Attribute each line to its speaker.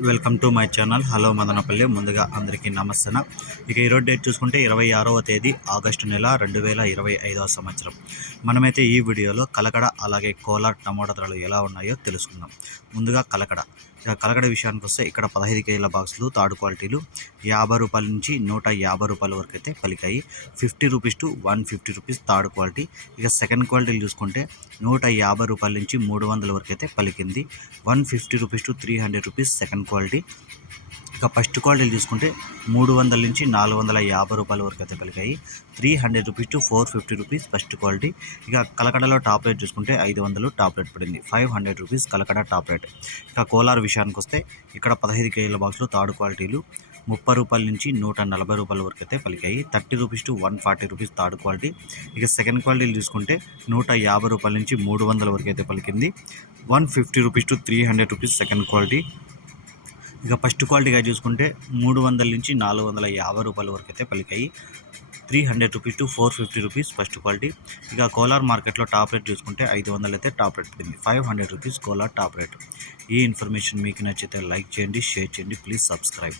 Speaker 1: Welcome to my channel. Hello Madanapalle. ముందుగా అందరికీ నమస్తే ఇక ఈరోజు డేట్ చూసుకుంటే ఇరవై ఆరవ తేదీ ఆగస్టు నెల రెండు వేల ఇరవై ఐదవ సంవత్సరం. మనమైతే ఈ వీడియోలో కలకడ అలాగే కోలార్ టమాటా ధరలు ఎలా ఉన్నాయో తెలుసుకుందాం. ముందుగా కలకడ. ఇక కలకడ విషయానికి వస్తే ఇక్కడ పదహైదు కేజీల బాక్సులు థర్డ్ క్వాలిటీలు యాభై రూపాయల నుంచి నూట యాభై రూపాయల వరకు అయితే పలికాయి. Fifty rupees to one fifty rupees third quality. ఇక సెకండ్ క్వాలిటీలు చూసుకుంటే నూట యాభై రూపాయల నుంచి మూడు వందల వరకు అయితే పలికింది. One fifty rupees to three hundred rupees second quality. ఇక ఫస్ట్ క్వాలిటీలు తీసుకుంటే మూడు వందల నుంచి నాలుగు వందల యాభై రూపాయల వరకు అయితే పలికాయి three hundred rupees to four fifty rupees first quality. ఇక కలకడలో టాప్ రేట్ చూసుకుంటే ఐదు వందలు టాప్ రేట్ పడింది. Five hundred rupees Kalakada top rate. ఇక కోలార్ విషయానికి వస్తే ఇక్కడ పదహైదు కేజీల బాక్స్లో థర్డ్ క్వాలిటీలు. ముప్పై రూపాయల నుంచి నూట నలభై రూపాయల వరకు అయితే పలికాయి. Thirty rupees to one forty rupees third quality. ఇక సెకండ్ క్వాలిటీలు చూసుకుంటే నూట యాభై రూపాయల నుంచి మూడు వందల వరకు అయితే పలికింది. One fifty rupees to three hundred rupees second quality. ఇక ఫస్ట్ క్వాలిటీగా చూసుకుంటే మూడు వందల నుంచి నాలుగు వందల యాభై రూపాయల వరకు అయితే పలికాయి. Three hundred rupees to four fifty rupees first quality ఇక కోలార్ మార్కెట్లో టాప్ రేట్ చూసుకుంటే ఐదు వందలు అయితే టాప్ రేట్ పడింది. Five hundred rupees Kolar top rate ఈ ఇన్ఫర్మేషన్ మీకు నచ్చితే లైక్ చేయండి షేర్ చేయండి ప్లీజ్ సబ్స్క్రైబ్